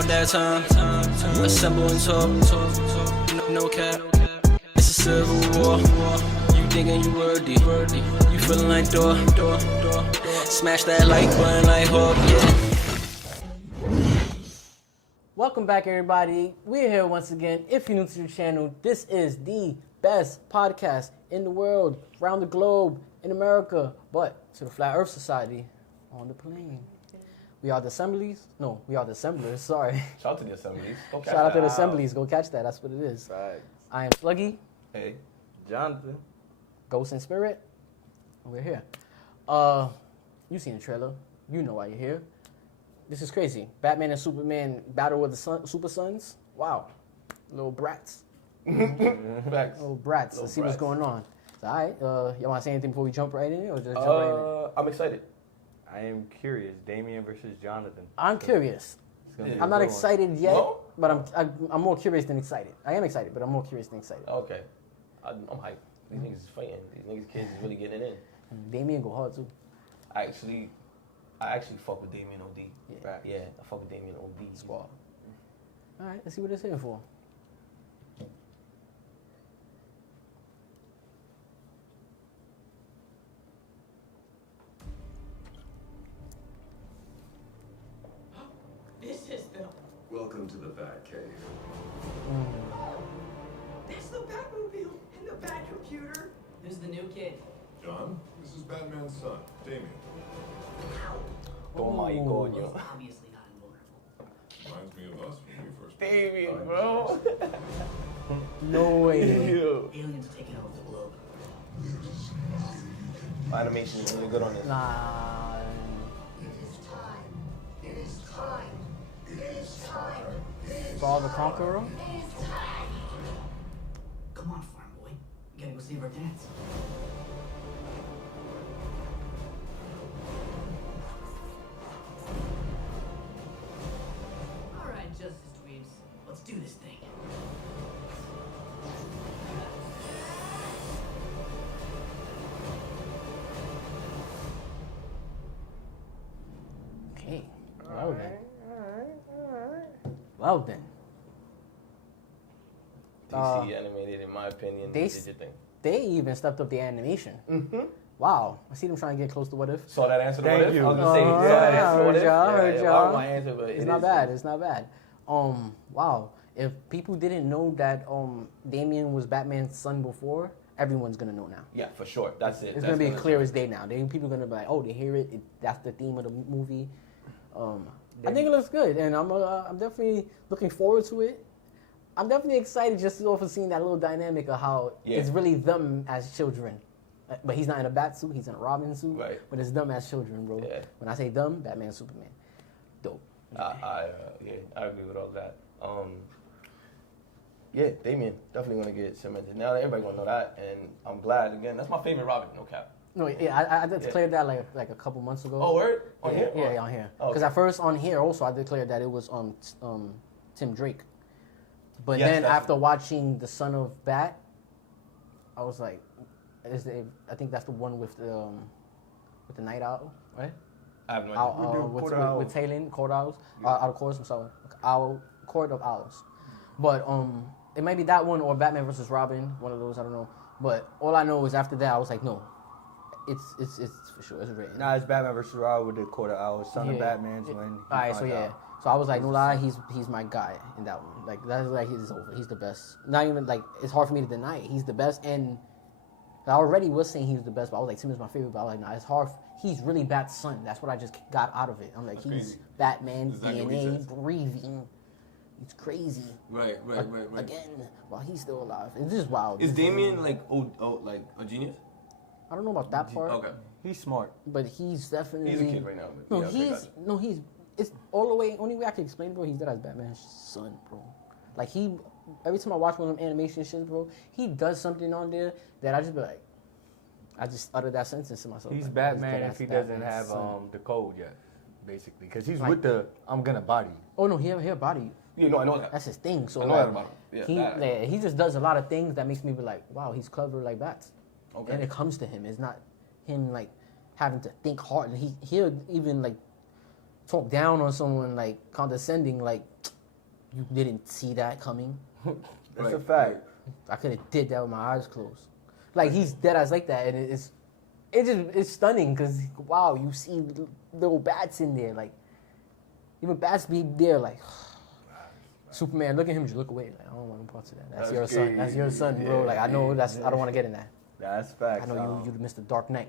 about that time. Assemble and talk. No cap. It's a civil war. You thinking you worthy. You feeling like door. Smash that like button like Hawk, yeah. Welcome back, everybody. We're here once again. If you're new to the channel, this is the best podcast in the world, around the globe, in America, but to the Flat Earth Society on the plane. We are the assemblies. No, we are the assemblers. Sorry. Shout out to the assemblies. Go catch Shout out to the that. assemblies. Go catch that. That's what it is. Right. I am Sluggy, Hey. Jonathan. Ghost and Spirit. And we're here. You've seen the trailer. You know why you're here. This is crazy. Batman and Superman battle with the Super Sons. Wow. Little brats. Facts. Little brats. Little Let's see what's brats. going on. All right. You want to say anything before we jump right in it, or just jump right in it? I'm excited. I am curious. Damien versus Jonathan. I'm curious. It's gonna be Yeah. a I'm not good one. excited yet, No? but I'm more curious than excited. I am excited, but I'm more curious than excited. Okay. I'm hyped. These niggas is fighting. These niggas kids is really getting it in. Damien go hard too. I actually fuck with Damien OD. Yeah. Right. Yeah, I fuck with Damien OD. Squad. All right. Let's see what it's here for. This is the. Welcome to the Batcave. That's the Batmobile and the Batcomputer. Who's the new kid? John, this is Batman's son, Damien. Oh my Ooh. god, He's yo. obviously not invulnerable. Reminds me of us when we first met. Damien, bro. No way. Yo. Aliens are taking over the globe. Animation is really good on this. Nah. Saul the Conqueror. Come on, farm boy. We gotta go save our dads. All right, Justice Dweebs. Let's do this thing. Okay. Well then. Well then. DC animated, in my opinion, they did your thing. They even stepped up the animation. Mm-hmm. Wow. I see them trying to get close to What If. Saw that answer to Thank what if? you. I was gonna say, Oh, saw that yeah, answer to what if? heard y'all. My answer, but It's not bad. It's not bad. Wow. If people didn't know that Damien was Batman's son before, everyone's gonna know now. Yeah, for sure. That's it. It's gonna be clear as day now. People are gonna be like, oh, they hear it. That's the theme of the movie. I think it looks good, and I'm definitely looking forward to it. I'm definitely excited just off of seeing that little dynamic of how it's really them as children. But he's not in a bat suit, he's in a Robin suit. Right. But it's them as children, bro. Yeah. When I say them, Batman, Superman. Dope. I agree with all that. Yeah, Damien definitely gonna get cemented. Now everybody gonna know that, and I'm glad. Again, that's my favorite Robin. No cap. No, yeah, I declared that like a couple months ago. Oh, word? On yeah, here? Yeah, on here. Oh, Because okay. at first on here also I declared that it was Tim Drake. But Yes, then that's- after watching The Son of Bat, I was like, I think that's the one with the Night Owl, right? I have no idea. With Talon, Court Owls, Out of Course. I'm sorry, Court of Owls. But it might be that one or Batman versus Robin, one of those. I don't know. But all I know is after that I was like, no, it's for sure. It's written. Nah, it's Batman versus Robin with the quarter hour. Son of Yeah. Batman's when. All right, so yeah. So I was like, no lie, he's my guy in that one. Like that's like he's over. He's the best. Not even like it's hard for me to deny it. He's the best, and I already was saying he was the best. But I was like, Tim is my favorite. But I was like, nah, it's hard. He's really Bat's son. That's what I just got out of it. I'm like, That's he's crazy. Batman's Exactly what he DNA says. breathing. It's crazy. Right. Again, while he's still alive. It's just wild. Is Damien like like a genius? I don't know about that part. Okay. He's smart. But he's definitely. He's a kid right now. But No, yeah, okay, he's gotcha. he's it's all the way. Only way I can explain, bro. He's dead as Batman's son, bro. Like every time I watch one of them animation shits, bro, he does something on there that I just be like, I just utter that sentence to myself. He's like, Batman dead if as he doesn't Batman's have son. the code yet, basically, because he's Like- with the I'm gonna body. Oh no, he body. Yeah, no, I know that. That's his thing. So I know like, that about him. Yeah, that- he just does a lot of things that makes me be like, wow, he's clever like bats. Okay. And it comes to him. It's not him like having to think hard. He'll even like talk down on someone, like condescending, like you didn't see that coming. That's a fact. I could have did that with my eyes closed. Like he's dead eyes like that, and it's stunning because wow, you see little bats in there, like even bats be there, like Superman. Look at him, just look away. Like I don't want no parts of that. That's your son. That's your son, bro. Like I know I don't want to get in that. That's facts. I know you missed the Dark Knight.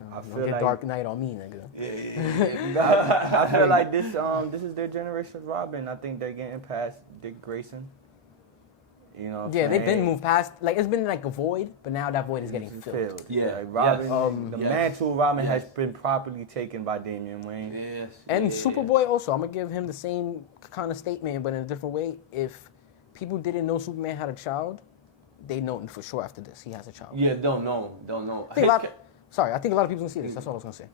I Don't feel get like Dark Knight on me, nigga. I feel like this is their generation's Robin. I think they're getting past Dick Grayson. You know what I'm Yeah, they've been saying? moved past. Like it's been like a void, but now that void is getting filled. Yeah. Like Robin, Yes. the Yes. mantle of Robin Yes. has been properly taken by Damian Wayne. Yes. And yeah, Superboy also, I'm gonna give him the same kind of statement, but in a different way. If people didn't know Superman had a child, they know for sure after this he has a child. Yeah, don't know. I think I think a lot of people gonna see this. That's all I was gonna say.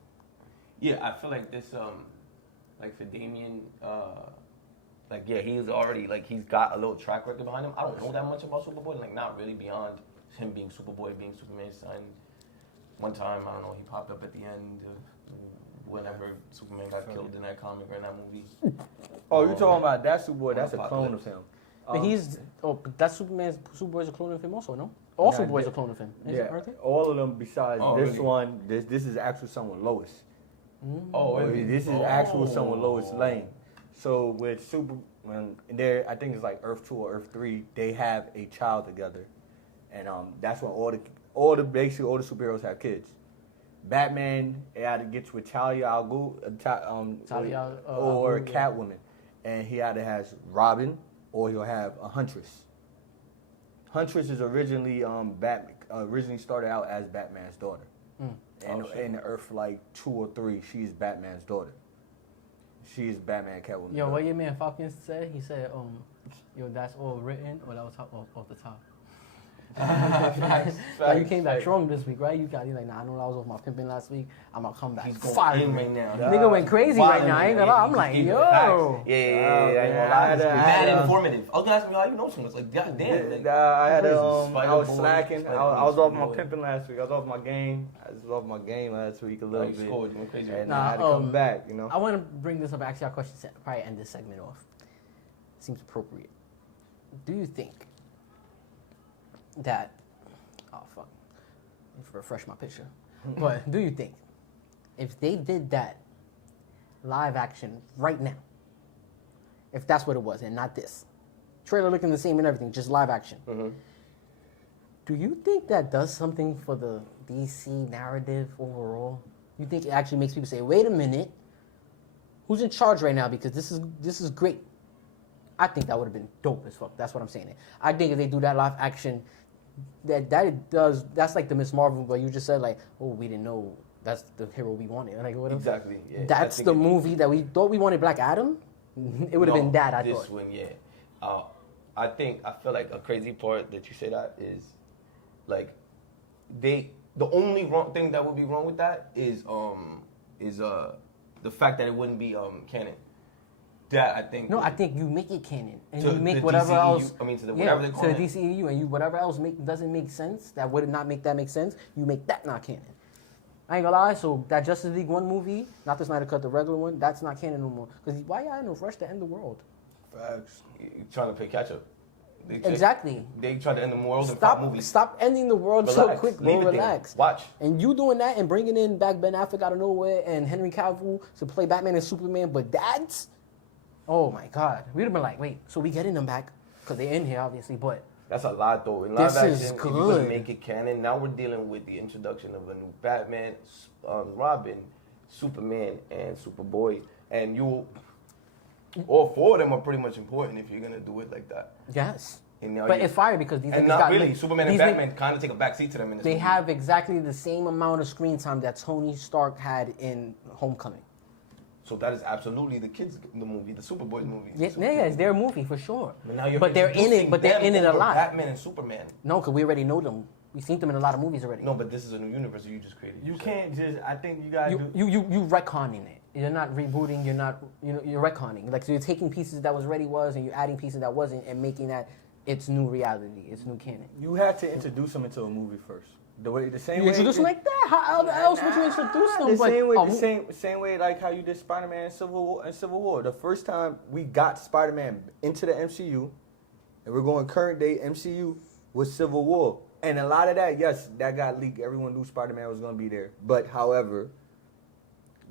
Yeah, I feel like this, like for Damien, like yeah, he's already like he's got a little track record behind him. I don't know that much about Superboy, like not really beyond him being Superboy, being Superman's son. One time, I don't know, he popped up at the end of whenever Superman got killed in that comic or in that movie. Oh, you talking about that Superboy? That's a clone of him. But but that's Superboy's a clone of him also, no? All Nah, Superboy's yeah. a clone of him. Yeah, Aren't they? all of them besides this really? one. This is actual son with Lois. Oh, This is actual son with Lois Lane. So with when they're, I think it's like Earth 2 or Earth 3, they have a child together, and that's when all the superheroes have kids. Batman either gets with Talia al Ghul, or Catwoman, and he either has Robin or he'll have a Huntress. Huntress is originally originally started out as Batman's daughter, and in Earth like 2 or 3, she's Batman's daughter. She's Batman Catwoman. Yo, what your man Falcon said? He said, yo, that's all written, or that was off the top. Like you came back strong this week, right? You like, nah, I know I was off my pimping last week. I'm gonna come back. He's going fire in right now. Nigga went crazy right now. I ain't gonna lie. I'm like, yo. Yeah, I ain't gonna lie. I Mad had informative. I was gonna ask him how you know so much. Like, goddamn. Like, I had crazy. I was Spider-Boy, slacking. I Spider-Man, was off my Superboy. pimping last week. I was off my game. Last week a little Like, bit. scored, you went crazy. And Nah, I had to come back, you know. I want to bring this up. Actually, our question probably end this segment off. Seems appropriate. Do you think that? Oh fuck! I need to refresh my picture. But do you think if they did that live action right now, if that's what it was and not this trailer looking the same and everything, just live action? Do you think that does something for the DC narrative overall? You think it actually makes people say, "Wait a minute, who's in charge right now?" Because this is great. I think that would have been dope as fuck. That's what I'm saying. I think if they do that live action, that's like the Miss Marvel, but you just said like, oh, we didn't know that's the hero we wanted. Like whatever. Exactly. Yeah. That's the movie that we thought we wanted. Black Adam. It would have been that. I this thought. one, yeah. I feel like a crazy part that you say that is, like, the only wrong thing that would be wrong with that is the fact that it wouldn't be canon. That I think. No, I think you make it canon, and To you make the whatever DCEU, else. I mean, to the whatever they call to it. the DCEU, and you whatever else doesn't make sense. That would not make that make sense. You make that not canon. I ain't gonna lie. So that Justice League 1 movie, not the Snyder Cut, the regular one, that's not canon no more. Because why y'all in a rush to end the world? Facts. You're trying to play catch up. Exactly. They try to end the world in 5 movies. Stop ending the world so Relax. quick, Leave bro. it there. Relax. Watch. And you doing that and bringing in back Ben Affleck out of nowhere and Henry Cavill to play Batman and Superman, but that's, oh my God, we'd have been like, wait, so we getting them back because they're in here obviously, but That's a lot though. In live This action, is if you're good. gonna make it canon, now we're dealing with the introduction of a new Batman, Robin, Superman, and Superboy, and all 4 of them are pretty much important if you're gonna do it like that. yes. And now But you- it's fire because these and niggas not got really. Superman and these Batman kind of take a backseat to them in this They movie. have exactly the same amount of screen time that Tony Stark had in Homecoming. So that is absolutely the kids' the movie, the Superboy movie. Yeah, it's their movie for sure. Now you're But they're in it. introducing But they're them in it a over lot. Batman and Superman. No, because we already know them. We've seen them in a lot of movies already. No, but this is a new universe that you just created. You yourself. can't just. I think you gotta do. You retconning it. You're not rebooting. You're not. You're retconning. Like so, you're taking pieces that was, and you're adding pieces that wasn't, and making that its new reality. It's new canon. You have to introduce them into a movie first. The same You way. introduce them like that. How else would you introduce them? The Like, same way, same way like how you did Spider-Man in Civil War. The first time we got Spider-Man into the MCU, and we're going current day MCU, was Civil War. And a lot of that, yes, that got leaked. Everyone knew Spider-Man was going to be there. But however,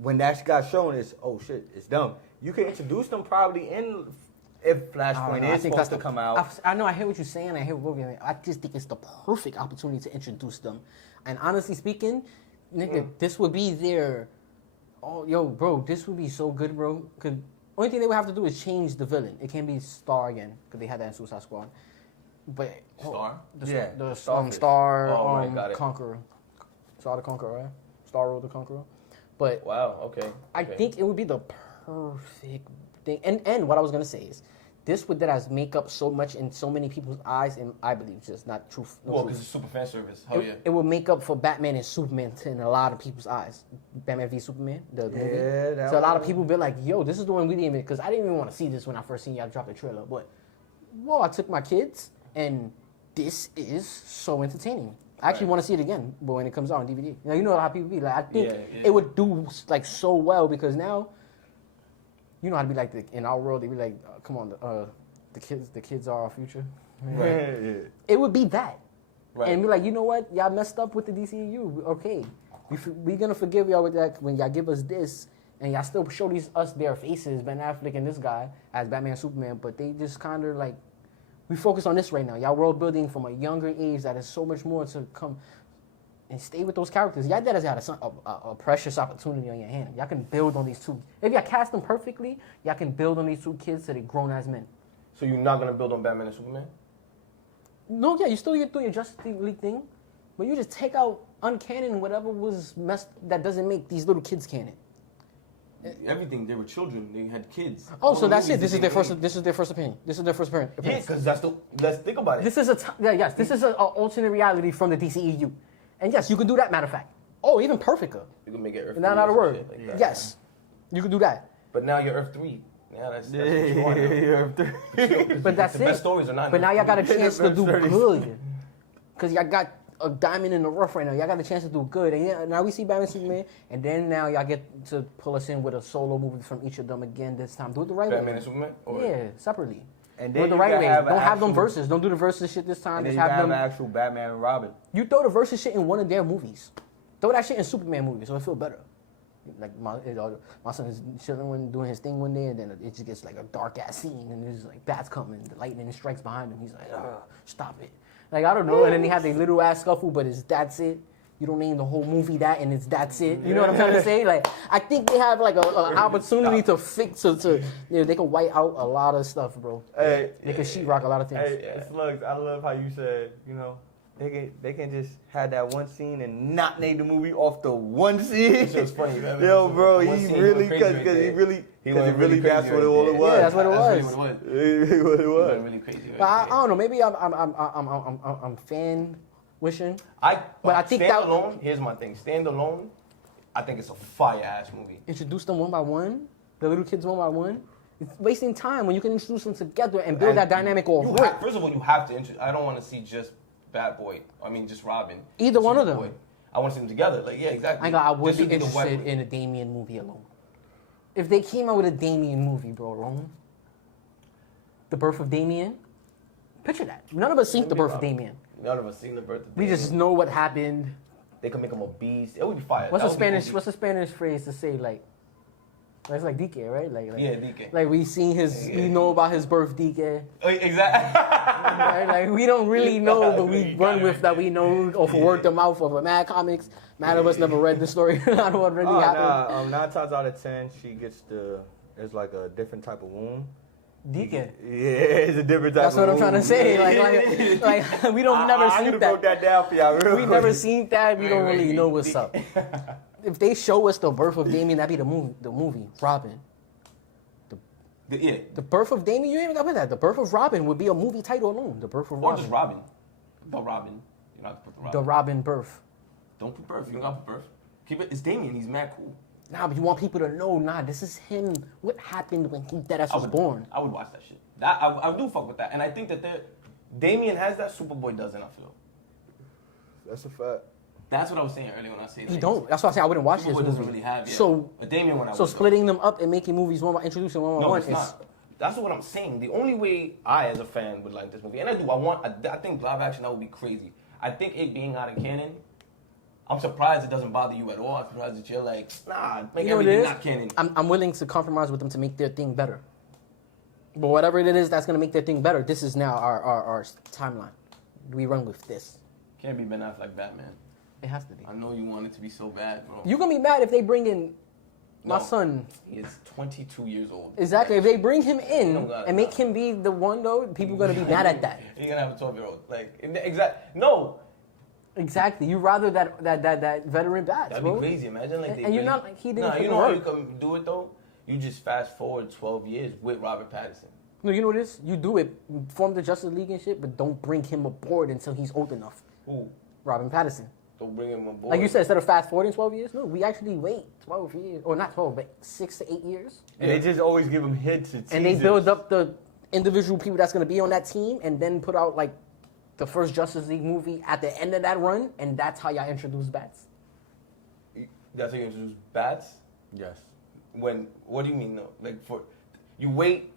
when that got shown, it's, oh shit, it's dumb. You can introduce them probably in, if Flashpoint is supposed to come out. I know, I hear what you're saying. I hear what you're saying. I just think it's the perfect opportunity to introduce them. And honestly speaking, nigga, this would be their, oh, yo, bro, this would be so good, bro. Cause only thing they would have to do is change the villain. It can't be Star again, because they had that in Suicide Squad. But Star? the Starfish. Star right, got it. Conqueror. Star the Conqueror, right? Star Road the Conqueror. But Wow, okay. I think it would be the perfect thing. And what I was gonna say is, this would that make up so much in so many people's eyes, and I believe just not truth. No Well, truth. because it's super fan service. Hell yeah. It would make up for Batman and Superman in a lot of people's eyes. Batman v Superman, the movie. that So a lot of one. people be like, yo, this is the one we didn't even, because I didn't even want to see this when I first seen y'all drop the trailer. But, whoa, I took my kids, and this is so entertaining. I actually want to see it again, but when it comes out on DVD. You know how people be. Like, I think it would do like so well, because now, you know how to be like in our world, they be like, come on, the kids are our future. Right. It would be that. Right. And be like, you know what? Y'all messed up with the DCEU. Okay. We're going to forgive y'all with that when y'all give us this, and y'all still show us their faces, Ben Affleck and this guy, as Batman and Superman, but they just kind of like, we focus on this right now. Y'all world building from a younger age that is so much more to come, and stay with those characters. Y'all has had a precious opportunity on your hand. Y'all can build on these two. If y'all cast them perfectly, y'all can build on these two kids so they're grown as men. So you're not going to build on Batman and Superman? No, yeah, you still get through your Justice League thing, but you just take out uncanon whatever was messed that doesn't make these little kids canon. Everything. They were children. They had kids. Oh, All so the that's it. movies This is they their first. made. This is their first opinion. This is their first opinion. Yeah, because that's the. Let's think about it. This is this is an alternate reality from the DCEU, and yes, you can do that. Matter of fact, oh, even Perfecta. You can make it Earth. Not 3 out or of some word. shit like that. Yes, you can do that. But now you're Earth 3. Yeah, that's what you want. Now. But that's the it. best stories are not. But now y'all got a Yeah, chance the to do best good, because y'all got a diamond in the rough right now. Y'all got a chance to do good, and yeah, now we see Batman, Superman, and then now y'all get to pull us in with a solo movie from each of them again this time. Do it the right Batman way. and Superman? Or Yeah, separately. And Do then it the you right can way. have Don't an have them actual- verses. Don't do the verses shit this time. And then Just you can have have them. an actual Batman and Robin. You throw the versus shit in one of their movies. Throw that shit in Superman movies, so it feel better. Like my son is chilling doing his thing one day, and then it just gets like a dark ass scene, and there's like bats coming, the lightning strikes behind him. He's like, stop it. Like I don't know, and then they have their little ass scuffle, but that's it. You don't name the whole movie that, and that's it. You know what I'm trying to say? Like I think they have like an opportunity to fix they can white out a lot of stuff, bro. Hey, They can sheetrock a lot of things. hey, Slugs, I love how you said, they can just have that one scene and not name the movie off the one scene. It's just funny. Yo, bro, One he scene really, went crazy because right he there. really, He because went it really, really that's crazy what right all it there. was. Yeah, that's what it was. Really what it was. What it He was. went really crazy right But I there. don't know. Maybe I'm fan wishing. But I think that- Standalone, here's my thing. Standalone, I think it's a fire-ass movie. Introduce them one by one, the little kids one by one. It's wasting time when you can introduce them together and build that dynamic already. First of all, you have to I don't want to see just Bad Boy. I mean, just Robin. Either one of them. Superboy. I want to see them together. Like, yeah, exactly. I would This be should the white interested way. in a Damien movie alone. If they came out with a Damien movie, bro, alone, The Birth of Damien, picture that. None of us seen The Birth of Damien. None of us seen the birth of We Damien. just know what happened. They could make him a beast. It would be fire. What's That the would be Spanish? cool. What's the Spanish phrase to say like? It's like DK, right? Like Yeah, DK. Like we seen his, we know about his birth, DK. Exactly. Right? Like we don't really know, but we run with that we know off of word to mouth of Mad Comics. Mad of us never read the story. I don't know what really happened. 9 times out of 10, she gets it's like a different type of wound. DK. Yeah, it's a different type That's of what I'm wound. trying to say. Like we don't never I seen could broke that. that down for y'all real We quick. never seen that. We don't Right, really right. know what's up. If they show us The Birth of Damien, that'd be the movie Robin. Yeah. The Birth of Damien, you ain't even got to put that. The Birth of Robin would be a movie title alone. The Birth of Or Robin. just Robin. But Robin. You don't have to put the Robin. The Robin birth. Don't put birth. You don't got to put birth. Keep it. It's Damien. He's mad cool. Nah, but you want people to know, this is him. What happened when he deadass was born? I would watch that shit. I do fuck with that. And I think that Damien has that, Superboy doesn't, I feel. That's a fact. That's what I was saying earlier when I say He don't. That's why I say I wouldn't watch this Superboy doesn't movie. really have yet. So, But Damian one I so would, splitting them up and making movies one by introducing one by No, one it's is not. That's what I'm saying. The only way I, as a fan, would like this movie, and I do, I think live action, that would be crazy. I think it being out of canon, I'm surprised it doesn't bother you at all. I'm surprised that you're like, nah, make you know what it everything is? not canon. I'm willing to compromise with them to make their thing better. But whatever it is that's gonna make their thing better, this is now our timeline. We run with this. Can't be Ben Affleck Batman. It has to be. I know you want it to be so bad, bro. You gonna be mad if they bring in my No. son. He is 22 years old. Exactly. If they bring him You in don't got it, and make nah. him be the one though, people gonna be mad at that. You're gonna have a 12-year-old. Like, no. Exactly. You rather that veteran bats, That'd bro. be crazy. Imagine like they And you're really- not like he didn't Nah, put you the know how work. you can do it though? You just fast forward 12 years with Robert Pattinson. No, you know what it is? You do it, form the Justice League and shit, but don't bring him aboard until he's old enough. Who? Robin Pattinson. Don't bring him aboard. Like you said, instead of fast forwarding 12 years, no, we actually wait 12 years. Or not 12, but 6 to 8 years. And they just always give him hints and teasers. And they build up the individual people that's going to be on that team and then put out like the first Justice League movie at the end of that run, and that's how y'all introduce bats. That's how you introduce bats? Yes. When, what do you mean though? Like you wait,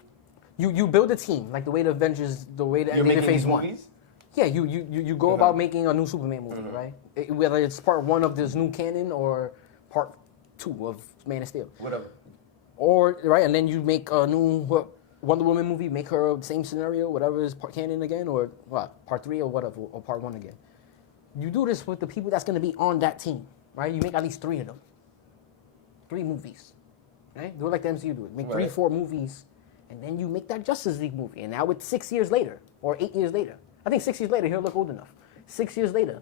You build a team, like the way the Avengers, the way the you're ending making Phase these 1. movies? Yeah, you go about making a new Superman movie, right? Whether it's part 1 of this new canon or part 2 of Man of Steel. Whatever. Or, right, and then you make a new Wonder Woman movie, make her the same scenario, whatever is part canon again, or what, part 3 or whatever, or part 1 again. You do this with the people that's going to be on that team, right? You make at least 3 of them. 3 movies, right? Do it like the MCU do it. Make 3, Right. 4 movies, and then you make that Justice League movie. And now it's 6 years later, or 8 years later. I think 6 years later, he'll look old enough. 6 years later,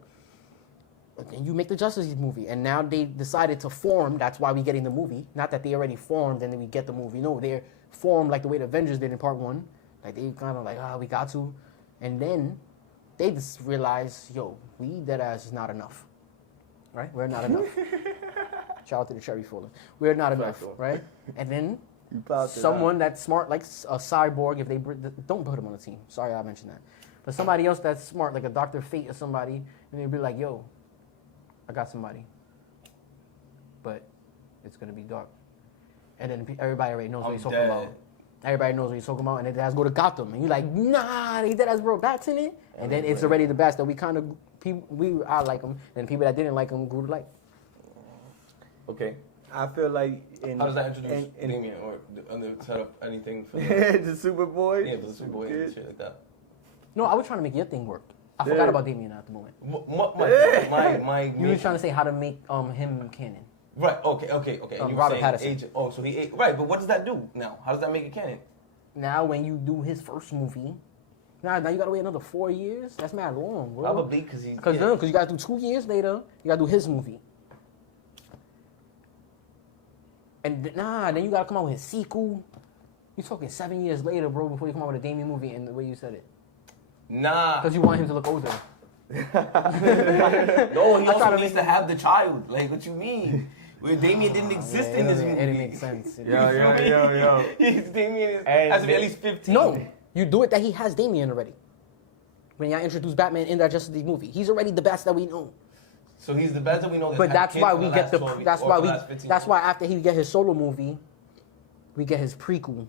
and then you make the Justice League movie. And now they decided to form, that's why we're getting the movie. Not that they already formed and then we get the movie. No, they're formed like the way the Avengers did in part 1. Like they kind of like, we got to. And then they just realize, yo, we deadass is not enough. Right? We're not enough. Shout out to the Cherry Fuller. We're not enough, right? And then someone that's smart, like a cyborg, if they don't put him on the team. Sorry, I mentioned that. But somebody else that's smart, like a Dr. Fate or somebody, and they'd be like, yo, I got somebody. But it's going to be dark. And then everybody already knows what he's talking about. Everybody knows what he's talking about, and it has to go to Gotham. And you're like, nah, they dead as bro bats in it. And then it's already the bats that we kind of, I like them, and people that didn't like them grew to like. Okay. I feel like How does that introduce Damian or set up anything for the, the Superboy? yeah, for the Superboy and shit like that? No, I was trying to make your thing work. I forgot about Damian at the moment. My You were trying to say how to make him canon. Right, okay. And you were Robert saying Pattinson. Agent, so he, right, but what does that do now? How does that make it canon? Now, when you do his first movie, now you gotta wait another 4 years. That's mad long, bro. Probably because he's... Because you gotta do 2 years later, you gotta do his movie. And then you gotta come out with his sequel. You're talking 7 years later, bro, before you come out with a Damian movie and the way you said it. Nah. Because you want him to look older. No, he also needs to have the child. Like, what you mean? Where Damian didn't exist in this movie. It didn't make sense. Yo. Damian has to be at least 15. No, you do it that he has Damian already. When y'all introduce Batman in that Justice League movie, he's already the best that we know. So he's the best that we know. But that's why we get the. That's why after he get his solo movie, we get his prequel.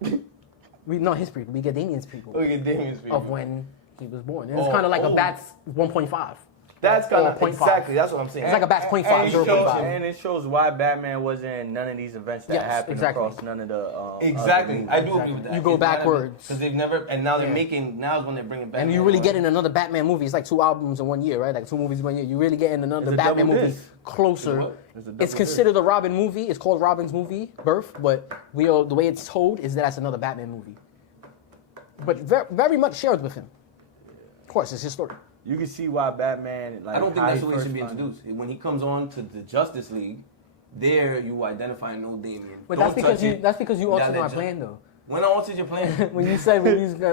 We get Damian's prequel We get Damian's prequel. of when he was born. And it's kind of like a Bats 1.5. That's kind Or of 0.5. exactly. That's what I'm saying. It's like a Bats 0.5, 0.5. And it shows why Batman wasn't in none of these events that Yes, happened exactly. across none of the. Exactly. I do agree with that. You go backwards. Because they've never, and now they're Yeah. making, now is when they're bringing back. And you really get in another Batman movie. It's like 2 albums in 1 year, right? Like 2 movies in 1 year. You really get in another It's a Batman double movie disc. closer. What? It's considered a Robin movie. It's called Robin's movie, Birth. But the way it's told is that that's another Batman movie. But very, very much shared with him. Of course, it's his story. You can see why Batman. Like, I don't think how that's the way he first should be found- introduced. When he comes on to the Justice League, there you identify no Damian. But Don't that's because touch you. it. That's because you also Gotta know my ju- plan though. When I altered your plan? when you said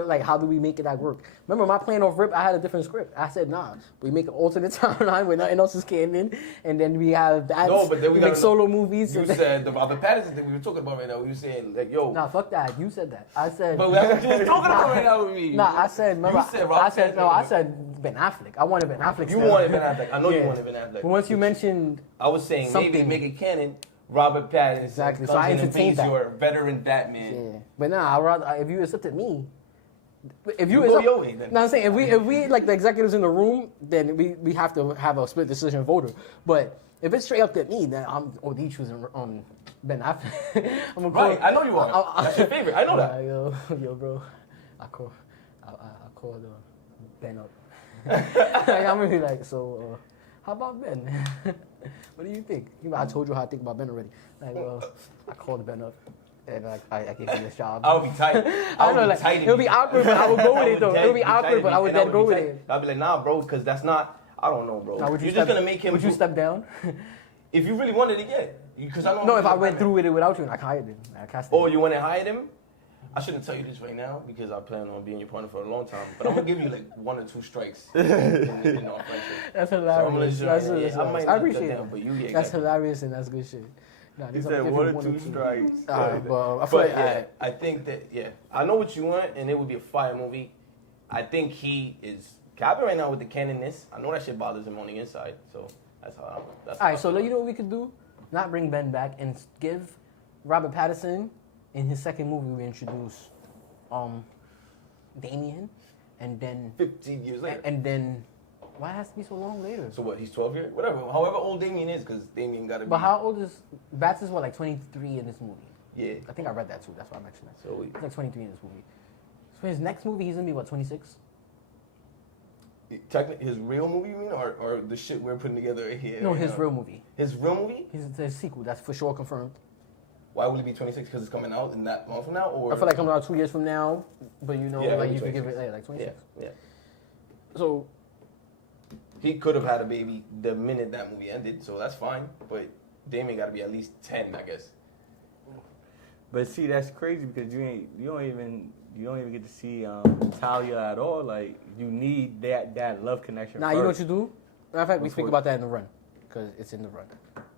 like, how do we make it that work? Remember my plan off rip? I had a different script. I said, nah, we make an alternate timeline where nothing else is canon, and then we have that. No, but then we make got solo movies. You said the Robert Pattinson thing we were talking about right now. We were saying like, yo. Nah, fuck that. You said that. I said. But that's what you was talking about right now with me. Nah, I said. Remember, You said Robert I said no. Pattinson. I said Ben Affleck. I wanted Ben Affleck. You style. wanted Ben Affleck. I know you Yeah. wanted Ben Affleck. But once you mentioned, I was saying maybe something- make it canon. Robert Pattinson Exactly, so comes I in and entertained beats that. your veteran Batman. yeah. But nah, I rather if you accepted me. If You you go accept, your way, then. No, I'm saying if we like the executives in the room, then we have to have a split decision voter. But if it's straight up to me, then I'm OD choosing Ben Affleck. I'm gonna Right, I know you are. That's your favorite. I know that. Yo, bro, I call Ben up. Like, I'm gonna be like, so how about Ben? What do you think? I told you how I think about Ben already. Like, I called Ben up. And I gave him this job. I would be tight. I know, like, it'll be awkward, but I would go with it though. It'll be awkward, but I would then go with it. I'd be like, nah, bro, because that's not. I don't know, bro. Now, You're just gonna make him. Would you step down? If you really wanted it, yeah. Because I know. No, if I went through with it without you, and I hired him, I cast him. Oh, you went and hired him? I shouldn't tell you this right now because I plan on being your partner for a long time. But I'm gonna give you like 1 or 2 strikes in our friendship. That's So I'm gonna hilarious. let you know, That's I might I not appreciate cut down, it. but you, yeah, That's got it. hilarious and that's good shit. Nah, He this- said I'll give 1 you or 2 strikes. Alright, but I feel But like yeah, I think that I know what you want, and it would be a fire movie. I think he is capping right now with the canonness. I know that shit bothers him on the inside, so that's how. Alright, so you know what we could do? Not bring Ben back and give Robert Pattinson in his second movie we introduce Damien, and then 15 years later. and then why it has to be so long later? So what? He's 12 years, whatever. However old Damien is, because Damien got to be. But how old is Bats? Is what, like 23 in this movie? Yeah. I think I read that too. That's why I mentioned that. So He's like 23 in this movie. So his next movie, he's gonna be what, 26? technically his real movie, you mean, or the shit we're putting together here? No, right his now? real movie. His real movie? His sequel. That's for sure confirmed. Why would it be 26? Because it's coming out in that long from now, or I feel like coming out 2 years from now, but you know, Yeah, like maybe you could give 26. it like 26. yeah. So He could have had a baby the minute that movie ended, so that's fine. But Damien got to be at least 10, I guess. But see, that's crazy because you don't even get to see Talia at all. Like you need that love connection. now first. you know what you do. Matter of fact, we speak Before- about that in the run because it's in the run.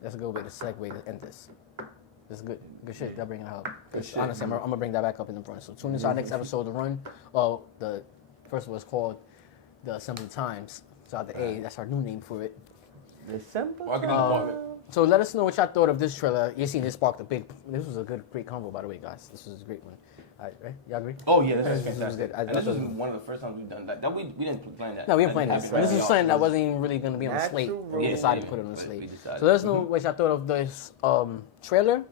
That's a good way to segue to end this. That's good shit. That bring it up. 'Cause shit. honestly, I'm gonna bring that back up in the run. So tune into our next episode, the run. Oh, the first one was called the AssembleTime. So out the A, that's our new name for it. The simple. Marketing department. So let us know what y'all thought of this trailer. You seen this sparked a big. This was a great convo, by the way, guys. This was a great one. All right, right? Y'all agree? Oh yeah, This that's was fantastic. good. And this was one of the first times we've done that. We didn't plan that. No, we That didn't plan just this. happened This is right something that off. wasn't even really going to be on the slate. Natural We Yeah, decided to yeah, put it on the but slate. we decided. So let us know what y'all thought of this trailer.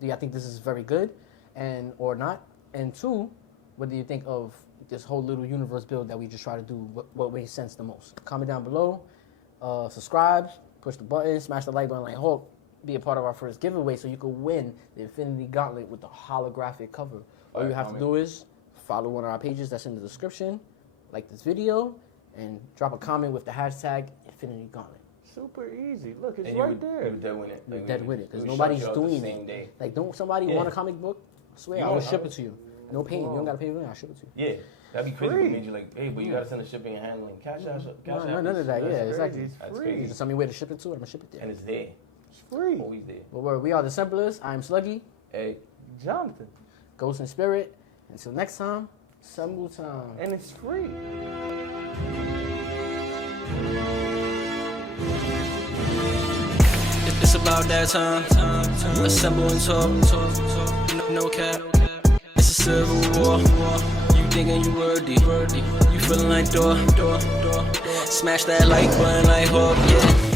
Do y'all think this is very good, and or not? And 2, what do you think of this whole little universe build that we just try to do? What makes sense the most? Comment down below. Subscribe. Push the button. Smash the like button. Like Hulk. Be a part of our first giveaway so you can win the Infinity Gauntlet with the holographic cover. All you have to do is follow one of our pages that's in the description, like this video, and drop a comment with the hashtag Infinity Gauntlet. Super easy. Look, it's And right you there. would dead with it. You're Like, dead we- with it because we nobody's shot you out the doing same it. day. Like, don't somebody Yeah. want a comic book? I swear, You I will want ship it? it to you. No pain. You don't gotta pay me. I'll ship it to you. Yeah, that'd be crazy. Free. If we made you like, hey, but you gotta send the shipping and handling. Cash out. No, none of that. Yeah, That's exactly. crazy. It's That's free. crazy. You just tell me where to ship it to, and I'm gonna ship it there. And it's there. It's free. Always there. But we are the simplest. I'm Sluggy, Hey. Jonathan. Ghost and Spirit. Until next time, Assemble Time. And it's free. It's about that time. Assemble and talk. No cap. It's a civil war. You thinking you worthy. You feeling like door. Smash that like button like Hulk, yeah.